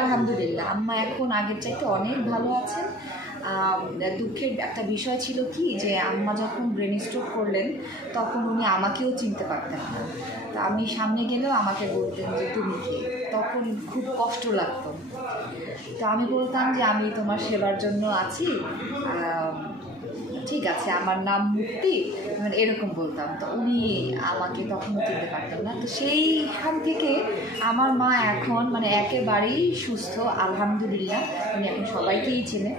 আলহামদুলিল্লাহ আম্মা এখন আগের চাইতে অনেক ভালো আছেন। দুঃখের একটা বিষয় ছিল কি যে আম্মা যখন ব্রেন স্ট্রোক করলেন তখন উনি আমাকেও চিনতে পারতেন না। তো আমি সামনে গেলেও আমাকে বলতেন যে তুমি কে, তখন খুব কষ্ট লাগতো। তো আমি বলতাম যে আমি তোমার সেবার জন্য আছি, ঠিক আছে আমার নাম মুক্তি, মানে এরকম বলতাম। তো উনি আমাকে তখনও চিনতে পারতেন না। তো সেইখান থেকে আমার মা এখন মানে একেবারেই সুস্থ আলহামদুলিল্লাহ। উনি এখন সবাইকেই চেনে,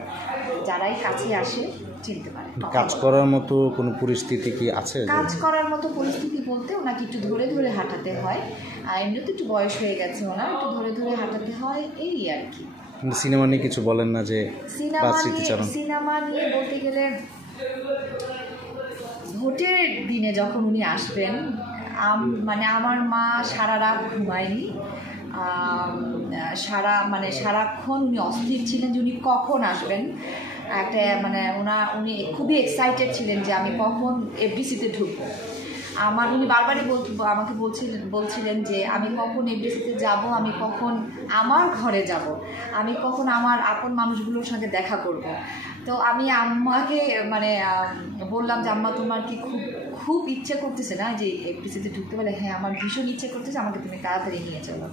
যারাই কাছে আসে চিনতে পারে। কাজ করার মতো কোনো পরিস্থিতি কি আছে? কাজ করার মতো পরিস্থিতি বলতে ওনাকে একটু ধরে ধরে হাঁটাতে হয়, আর এমনিতে একটু বয়স হয়ে গেছে ওনার, একটু ধরে ধরে হাঁটাতে হয় এই আর কি। সিনেমা নিয়ে কিছু বলেন না যে সিনেমা নিয়ে বলতে গেলে ভোটের দিনে যখন উনি আসবেন মানে আমার মা সারা রাত ঘুমায়নি, সারাক্ষণ উনি অস্থির ছিলেন যে উনি কখন আসবেন। একটা মানে উনি খুবই এক্সাইটেড ছিলেন যে আমি কখন এফডিসিতে ঢুকবো। উনি বারবারই আমাকে বলছিলেন যে আমি কখন এফডিসিতে যাব, আমি কখন আমার ঘরে যাব, আমি কখন আমার আপন মানুষগুলোর সঙ্গে দেখা করব। তো আমি আম্মাকে মানে বললাম যে আম্মা তোমার কি খুব খুব ইচ্ছে করতেছে না যে এফডিসিতে ঢুকতে? বলে হ্যাঁ আমার ভীষণ ইচ্ছে করতেছে, আমাকে তুমি তাড়াতাড়ি নিয়ে চলো।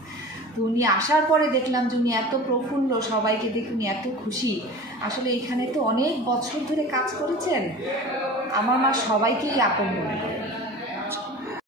তো উনি আসার পরে দেখলাম যে উনি এত প্রফুল্ল, সবাইকে দেখে উনি এত খুশি। আসলে এখানে তো অনেক বছর ধরে কাজ করেছেন, আমার মা সবাইকেই আপন মনে করে।